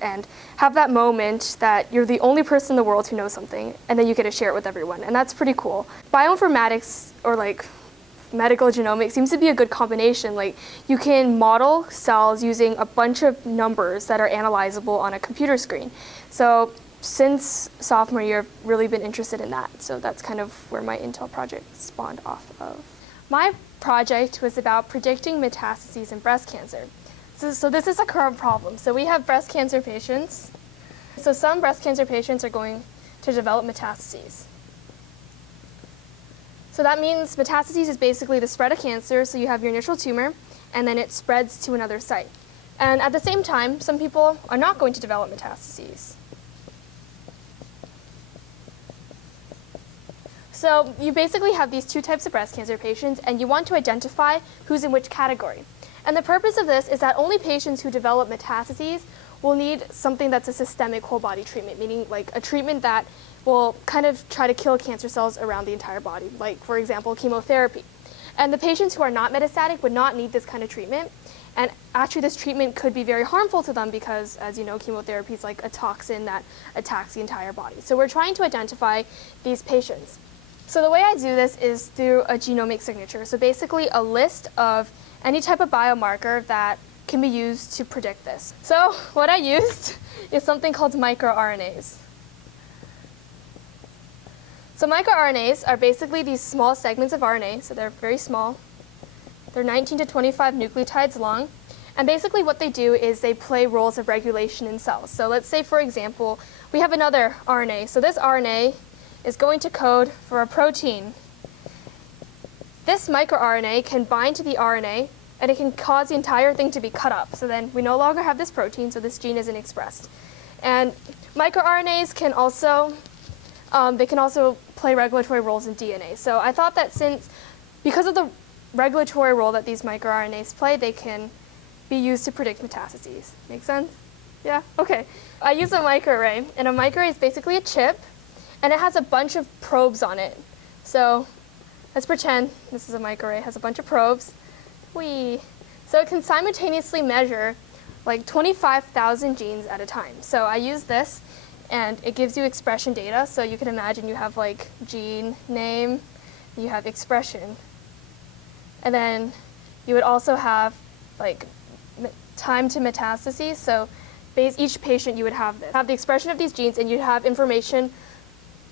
and have that moment that you're the only person in the world who knows something, and then you get to share it with everyone, and that's pretty cool. Bioinformatics, or like medical genomics, seems to be a good combination. Like, you can model cells using a bunch of numbers that are analyzable on a computer screen. So since sophomore year, I've really been interested in that. So that's kind of where my Intel project spawned off of. My project was about predicting metastases in breast cancer. So this is a current problem. So we have breast cancer patients. So some breast cancer patients are going to develop metastases. So that means metastases is basically the spread of cancer. So you have your initial tumor, and then it spreads to another site. And at the same time, some people are not going to develop metastases. So you basically have these two types of breast cancer patients, and you want to identify who's in which category. And the purpose of this is that only patients who develop metastases will need something that's a systemic whole body treatment, meaning like a treatment that will kind of try to kill cancer cells around the entire body, like, for example, chemotherapy. And the patients who are not metastatic would not need this kind of treatment. And actually, this treatment could be very harmful to them because, as you know, chemotherapy is like a toxin that attacks the entire body. So we're trying to identify these patients. So the way I do this is through a genomic signature. So basically a list of any type of biomarker that can be used to predict this. So what I used is something called microRNAs. So microRNAs are basically these small segments of RNA, so they're very small. They're 19 to 25 nucleotides long. And basically what they do is they play roles of regulation in cells. So let's say, for example, we have another RNA. So this RNA is going to code for a protein. This microRNA can bind to the RNA, and it can cause the entire thing to be cut up. So then we no longer have this protein, so this gene isn't expressed. And microRNAs can also play regulatory roles in DNA. So I thought that because of the regulatory role that these microRNAs play, they can be used to predict metastases. Make sense? Yeah? Okay. I use a microarray, and a microarray is basically a chip, and it has a bunch of probes on it. So let's pretend this is a microarray. It has a bunch of probes. Whee! So it can simultaneously measure like 25,000 genes at a time. So I use this, and it gives you expression data. So you can imagine you have like gene name, you have expression, and then you would also have like time to metastases. So each patient you would have the expression of these genes, and you'd have information.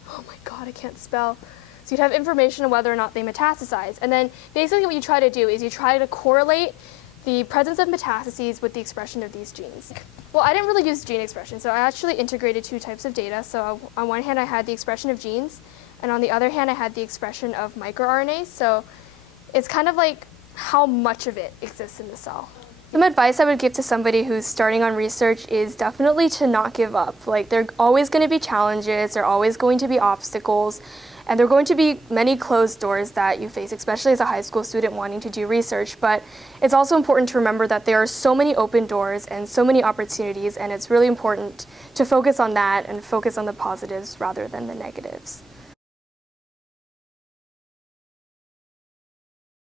Oh my God, I can't spell. So you'd have information on whether or not they metastasize. And then basically what you try to do is you try to correlate the presence of metastases with the expression of these genes. Well, I didn't really use gene expression, so I actually integrated two types of data. So on one hand, I had the expression of genes, and on the other hand, I had the expression of microRNAs. So it's kind of like how much of it exists in the cell. Some advice I would give to somebody who's starting on research is definitely to not give up. Like, there are always going to be challenges, there are always going to be obstacles, and there are going to be many closed doors that you face, especially as a high school student wanting to do research. But it's also important to remember that there are so many open doors and so many opportunities, and it's really important to focus on that and focus on the positives rather than the negatives.